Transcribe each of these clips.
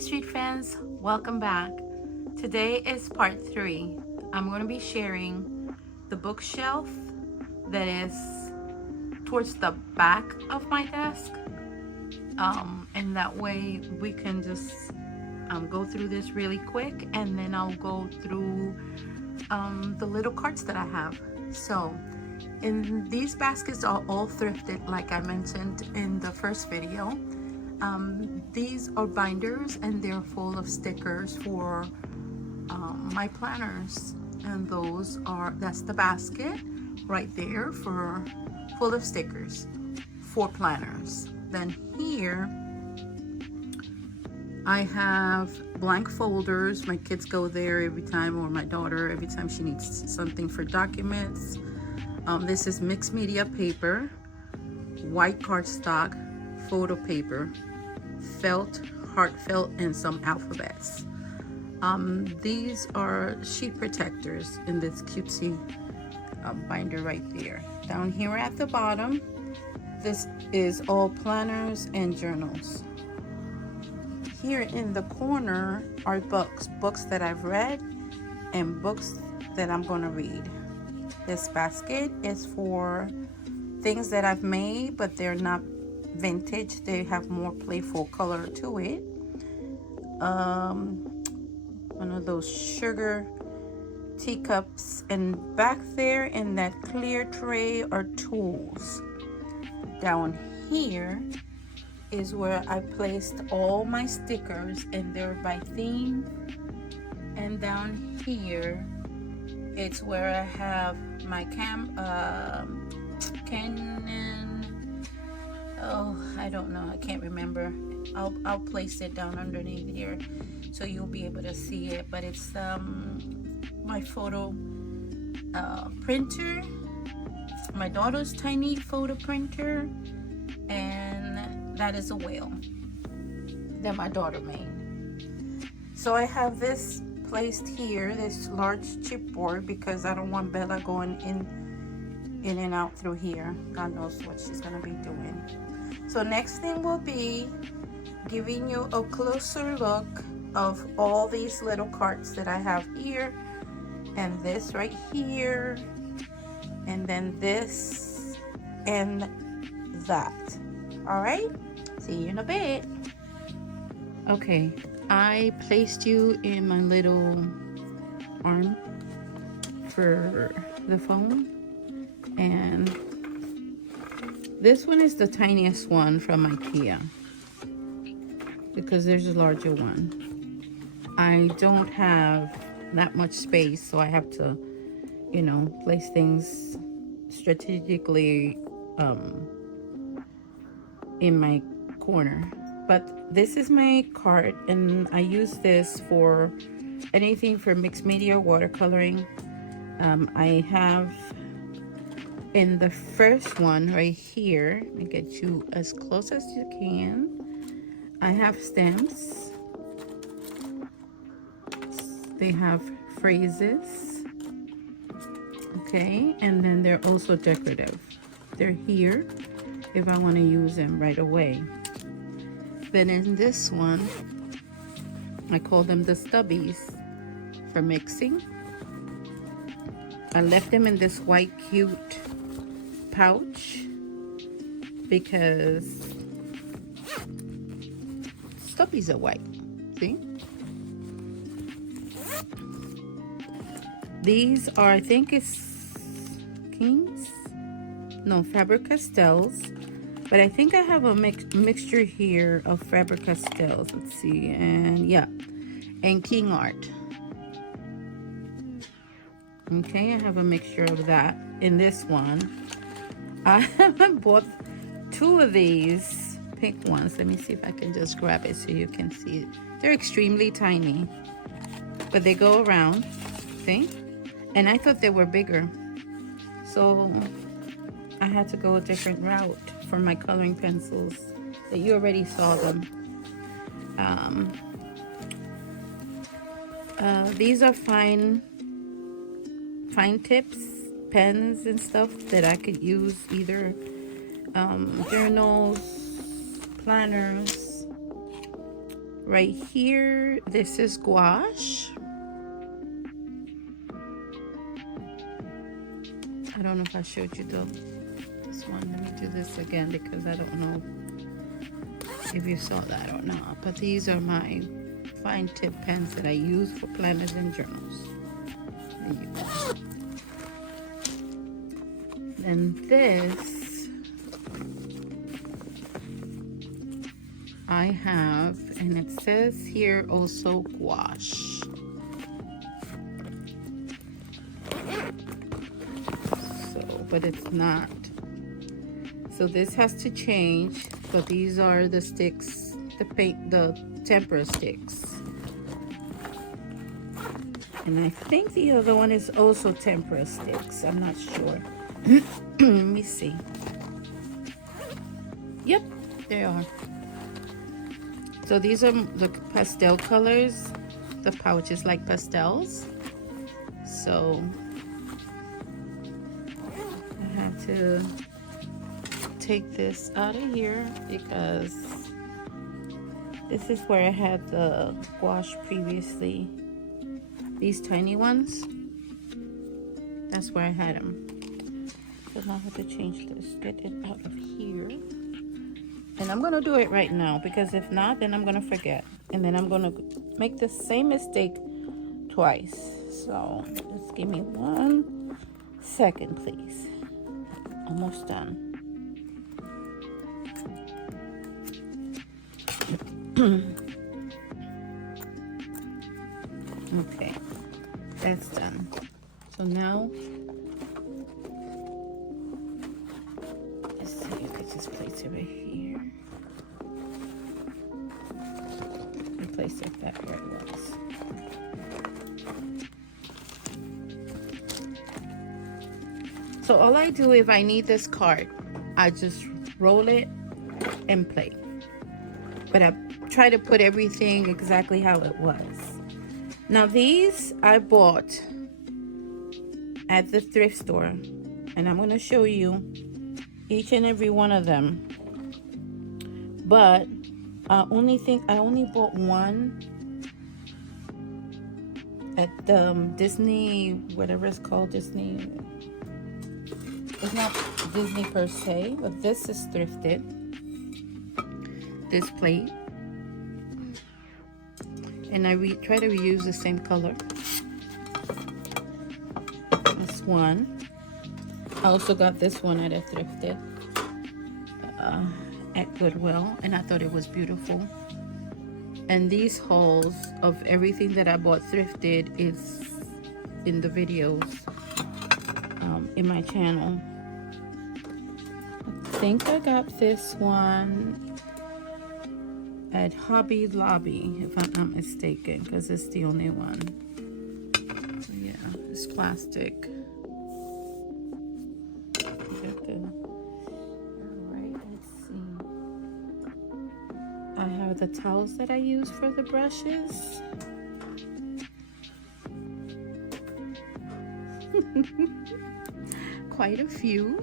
Street friends, welcome back. Today is part 3. I'm going to be sharing the bookshelf that is towards the back of my desk, and that way we can just go through this really quick, and then I'll go through the little carts that I have. So in these baskets are all thrifted, like I mentioned in the first video. These are binders, and they're full of stickers for my planners, and that's the basket right there for full of stickers for planners. Then here I have blank folders. My kids go there every time, or my daughter every time she needs something for documents. This is mixed media paper, white cardstock, photo paper, felt, heartfelt, and some alphabets. These are sheet protectors in this cutesy binder right there. Down here at the bottom, this is all planners and journals. Here in the corner are books that I've read and books that I'm going to read. This basket is for things that I've made, but they're not vintage. They have more playful color to it. One of those sugar teacups, and back there in that clear tray are tools. Down here is where I placed all my stickers, and they're by theme. And down here it's where I have my Canon, I don't know, I can't remember. I'll place it down underneath here so you'll be able to see it. But it's my photo printer, my daughter's tiny photo printer, and that is a whale that my daughter made. So I have this placed here, this large chipboard, because I don't want Bella going in and out through here. God knows what she's gonna be doing. So next thing will be giving you a closer look of all these little carts that I have here, and this right here, and then this and that. All right, see you in a bit. Okay, I placed you in my little arm for the phone, and this one is the tiniest one from IKEA because there's a larger one. I don't have that much space, so I have to, place things strategically in my corner. But this is my cart, and I use this for anything for mixed media, watercoloring. I have in the first one right here, let me get you as close as you can. I have stamps. They have phrases. Okay, and then they're also decorative. They're here if I want to use them right away. Then in this one, I call them the stubbies for mixing. I left them in this white cute pouch because stubbies are white. See? These are, I think it's Kings? No, Faber-Castells. But I think I have a mixture here of Faber-Castells. Let's see, and yeah, and King Art. Okay, I have a mixture of that in this one. I bought 2 of these pink ones. Let me see if I can just grab it so you can see it. They're extremely tiny, but they go around, see? And I thought they were bigger, so I had to go a different route for my coloring pencils that you already saw them. These are fine tips, pens and stuff that I could use either journals, planners, right here, this is gouache. I don't know if I showed you this one. Let me do this again because I don't know if you saw that or not. But these are my fine tip pens that I use for planners and journals. There you go. And this I have, and it says here also gouache. So, but it's not. So this has to change, but these are the sticks, the tempera sticks. And I think the other one is also tempera sticks. I'm not sure. Let me see. Yep, they are. So these are the pastel colors. The pouch is like pastels. So I had to take this out of here because this is where I had the gouache previously. These tiny ones, that's where I had them. So now I have to change this, get it out of here. And I'm gonna do it right now because if not, then I'm gonna forget. And then I'm gonna make the same mistake twice. So just give me 1 second, please. Almost done. Okay, that's done. So now, let's see if I could just place it right here. And place it back where it was. So all I do if I need this card, I just roll it and play. But I try to put everything exactly how it was. Now these I bought at the thrift store, and I'm going to show you each and every one of them. But I only bought one at the Disney, whatever it's called, Disney. It's not Disney per se, but this is thrifted. This plate. And I try to reuse the same color. This one. I also got this one at a thrifted at Goodwill, and I thought it was beautiful. And these hauls of everything that I bought thrifted is in the videos in my channel. I think I got this one at Hobby Lobby, if I'm not mistaken, because it's the only one. So yeah, it's plastic. Alright, let's see. I have the towels that I use for the brushes. Quite a few.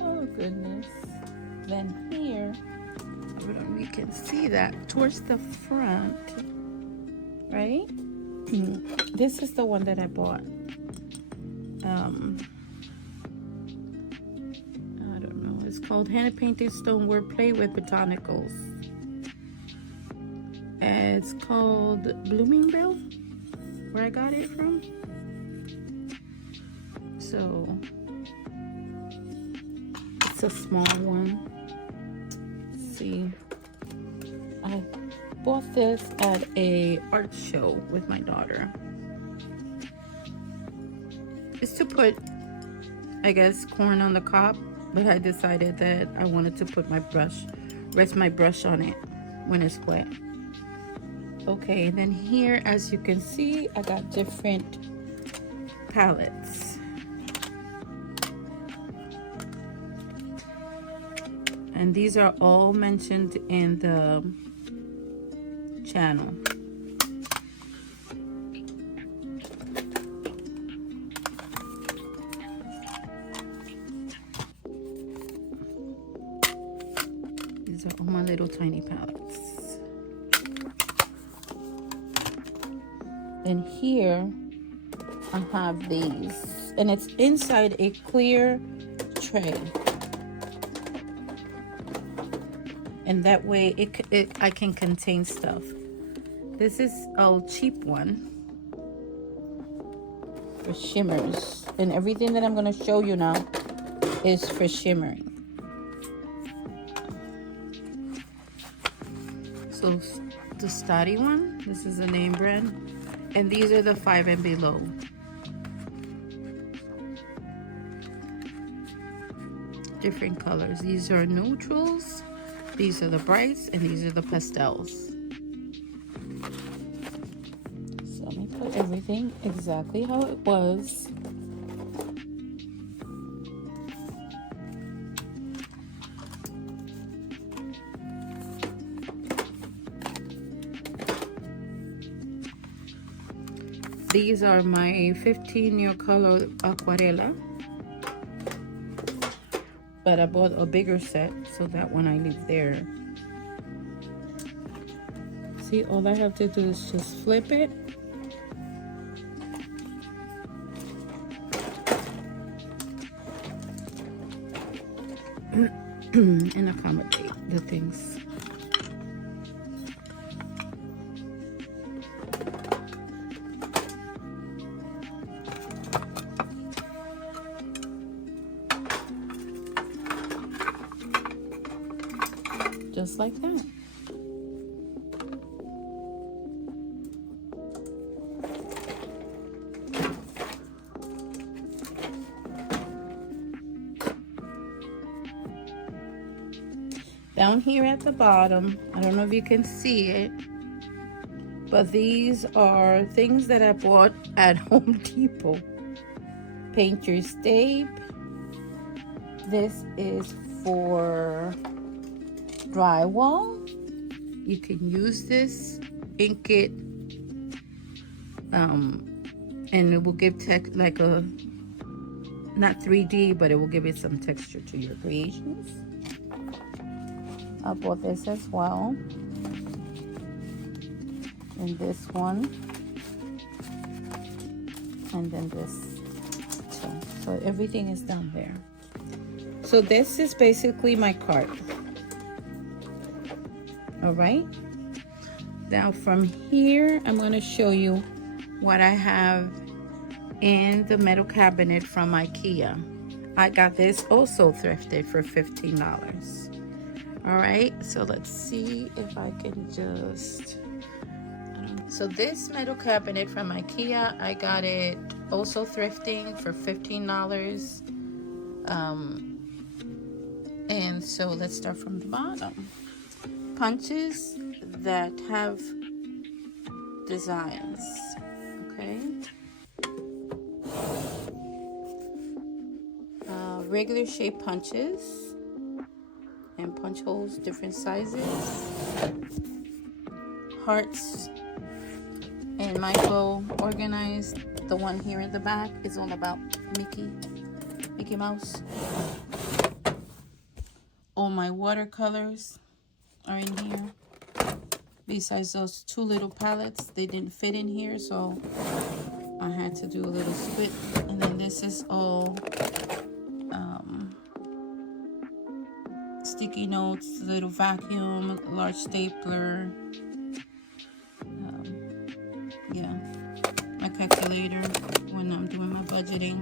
Oh goodness. Then here, you can see that towards the front, right? This is the one that I bought. I don't know. It's called Hand Painted Stoneware Play with Botanicals. It's called Bloomingdale, where I got it from. So it's a small one. Let's see. I bought this at a art show with my daughter. It's to put, I guess, corn on the cob, but I decided that I wanted to put rest my brush on it when it's wet. Okay, and then here, as you can see, I got different palettes. And these are all mentioned in the channel. These are all my little tiny palettes. And here I have these, and it's inside a clear tray, and that way I can contain stuff. This is a cheap one for shimmers, and everything that I'm going to show you now is for shimmering. So the Stati one, this is a name brand, and these are the 5 and below. Different colors. These are neutrals, these are the brights, and these are the pastels. So let me put everything exactly how it was. These are my 15-year color Aquarela, but I bought a bigger set, so that one I leave there. See, all I have to do is just flip it. And accommodate the things. Just like that. Down here at the bottom, I don't know if you can see it, but these are things that I bought at Home Depot. Painter's tape. This is for drywall. You can use this, ink it, and it will give like a, not 3D, but it will give it some texture to your creations. I bought this as well, and this one, and then this too. So everything is down there. So this is basically my cart. All right, now from here I'm going to show you what I have in the metal cabinet from IKEA. I got this also thrifted for $15. All right, so let's see if I can just, so this metal cabinet from IKEA, I got it also thrifting for $15. And so let's start from the bottom. Punches that have designs, okay? Regular shape punches and punch holes, different sizes. Hearts and Michael organized. The one here in the back is all about Mickey Mouse. All my watercolors are in here. Besides those 2 little palettes, they didn't fit in here, so I had to do a little split. And then this is all sticky notes, little vacuum, large stapler, yeah, my calculator when I'm doing my budgeting,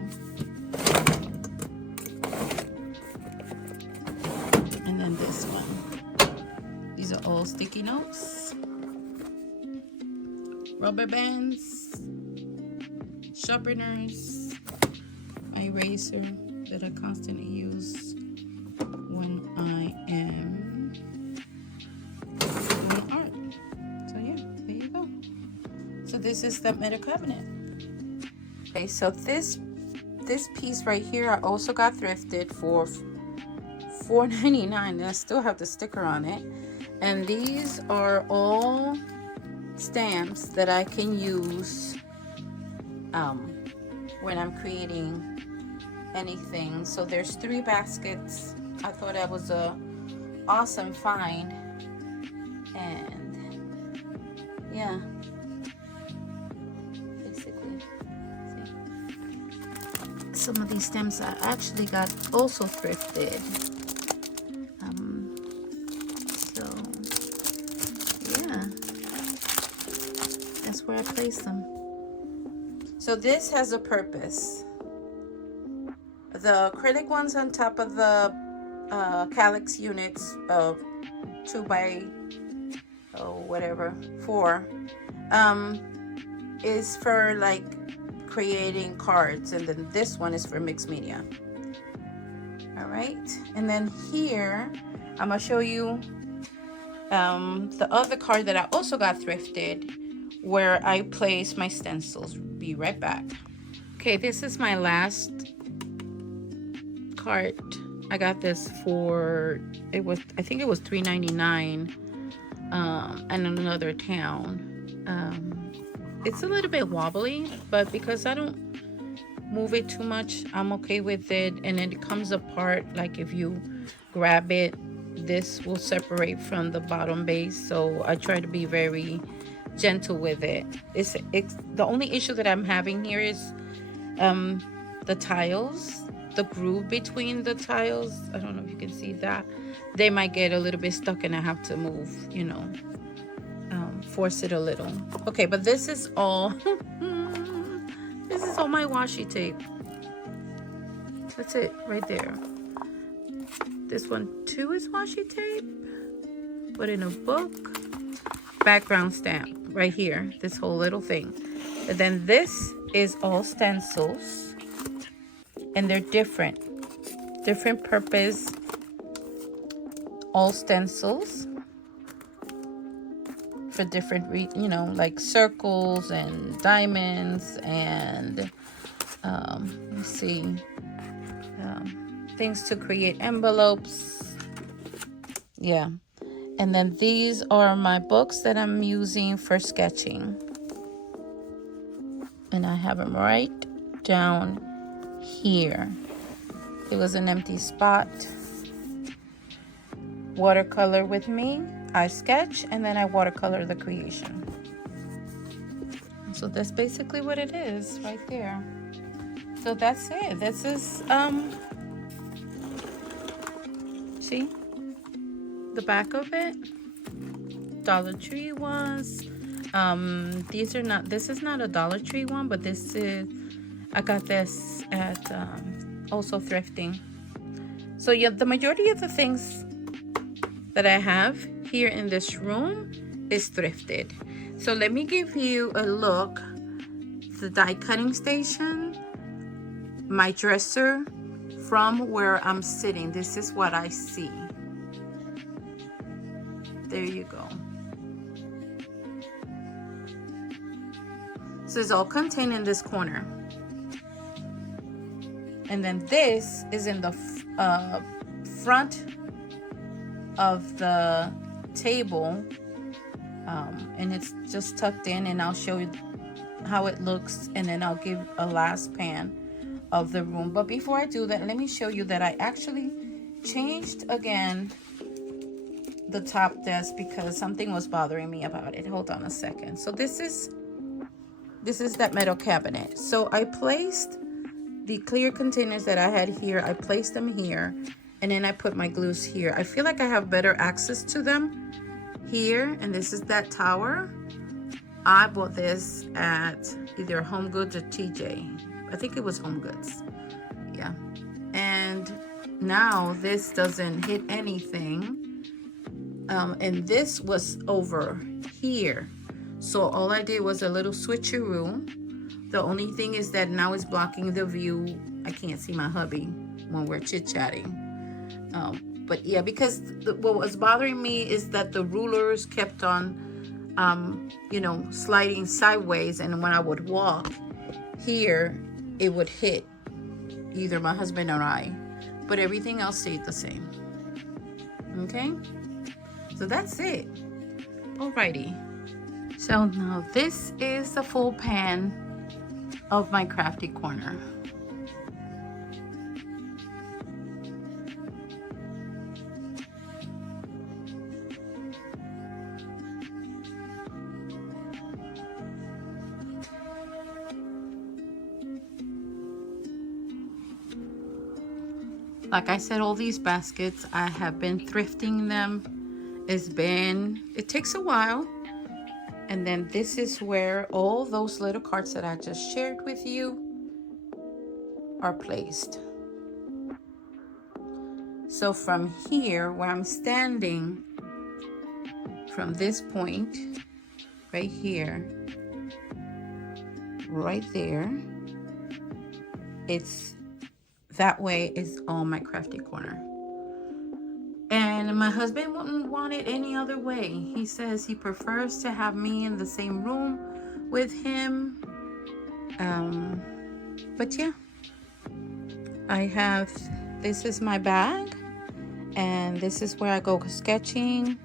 and then this one. These are all sticky notes, rubber bands, sharpeners, my eraser that I constantly use when I am doing art. So yeah, there you go. So this is the metal cabinet. Okay, so this piece right here I also got thrifted for $4.99, and I still have the sticker on it. And these are all stamps that I can use when I'm creating anything. So there's 3 baskets. I thought that was a awesome find. And yeah, basically, see, some of these stems I actually got also thrifted. So yeah, that's where I place them. So this has a purpose. The acrylic ones on top of the calyx units of 2 by whatever 4 is for like creating cards, and then this one is for mixed media. All right, and then here I'm gonna show you the other card that I also got thrifted, where I place my stencils. Be right back. Okay, this is my last cart. I got this for, I think it was $3.99 in another town. It's a little bit wobbly, but because I don't move it too much, I'm okay with it. And then it comes apart, like if you grab it, this will separate from the bottom base. So I try to be very gentle with it. It's the only issue that I'm having here is the tiles, the groove between the tiles. I don't know if you can see that. They might get a little bit stuck and I have to move, you know, force it a little. Okay, but this is all this is all my washi tape. That's it right there. This one too is washi tape, but in a book. Background stamp right here, this whole little thing. And then this is all stencils, and they're different purpose, all stencils for different you know, like circles and diamonds and let's see, things to create envelopes. Yeah. And then these are my books that I'm using for sketching. And I have them right down here. It was an empty spot. Watercolor with me. I sketch and then I watercolor the creation. So that's basically what it is right there. So that's it. This is, see? The back of it. Dollar Tree ones. These are not, this is not a Dollar Tree one, but this is, I got this at also thrifting. So yeah, the majority of the things that I have here in this room is thrifted. So let me give you a look. The die cutting station, my dresser, from where I'm sitting, this is what I see. There you go. So it's all contained in this corner. And then this is in the front of the table. And it's just tucked in, and I'll show you how it looks, and then I'll give a last pan of the room. But before I do that, let me show you that I actually changed again the top desk because something was bothering me about it. Hold on a second. So this is that metal cabinet. So I placed the clear containers that I had here, I placed them here, and then I put my glues here. I feel like I have better access to them here. And this is that tower. I bought this at either Home Goods or TJ. I think it was Home Goods. Yeah. And now this doesn't hit anything. And this was over here. So all I did was a little switcheroo. The only thing is that now it's blocking the view. I can't see my hubby when we're chit-chatting. But yeah, because what was bothering me is that the rulers kept on, you know, sliding sideways. And when I would walk here, it would hit either my husband or I. But everything else stayed the same. Okay? So that's it. Alrighty. So now this is the full pan of my crafty corner. Like I said, all these baskets, I have been thrifting them. It takes a while. And then this is where all those little cards that I just shared with you are placed. So from here, where I'm standing, from this point, right here, right there, it's that way is all my crafty corner. And my husband wouldn't want it any other way. He says he prefers to have me in the same room with him. But yeah, this is my bag, and this is where I go sketching.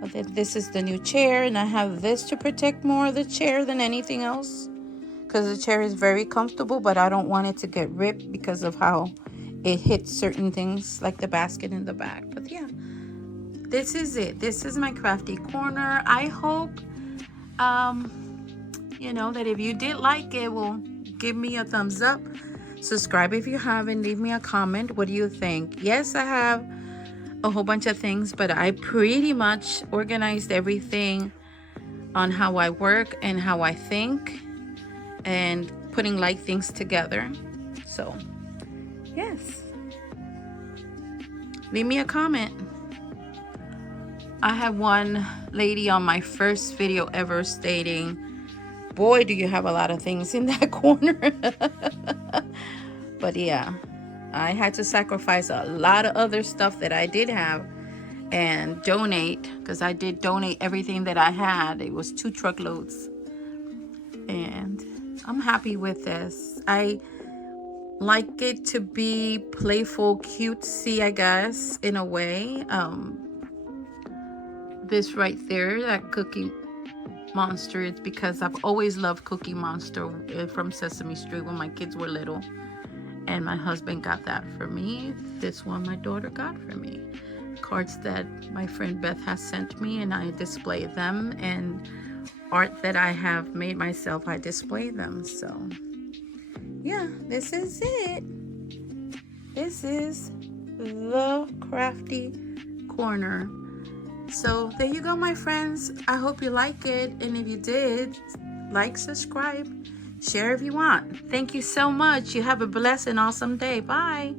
But then this is the new chair, and I have this to protect more of the chair than anything else, because the chair is very comfortable, but I don't want it to get ripped because of how it hits certain things like the basket in the back. But yeah, this is it. This is my crafty corner. I hope you know that if you did like it, will give me a thumbs up. Subscribe if you haven't. Leave me a comment. What do you think? Yes, I have a whole bunch of things, but I pretty much organized everything on how I work and how I think, and putting like things together. So yes, leave me a comment. I had one lady on my first video ever stating, boy, do you have a lot of things in that corner. But yeah, I had to sacrifice a lot of other stuff that I did have and donate, because I did donate everything that I had. It was 2 truckloads, and I'm happy with this. I like it to be playful, cutesy, I guess, in a way. This right there, that Cookie Monster, it's because I've always loved Cookie Monster from Sesame Street when my kids were little, and my husband got that for me. This one my daughter got for me. Cards that my friend Beth has sent me, and I display them, and art that I have made myself, I display them. So yeah, this is it. This is the crafty corner. So there you go, my friends. I hope you like it, and if you did, like, subscribe, share if you want. Thank you so much. You have a blessed and awesome day. Bye.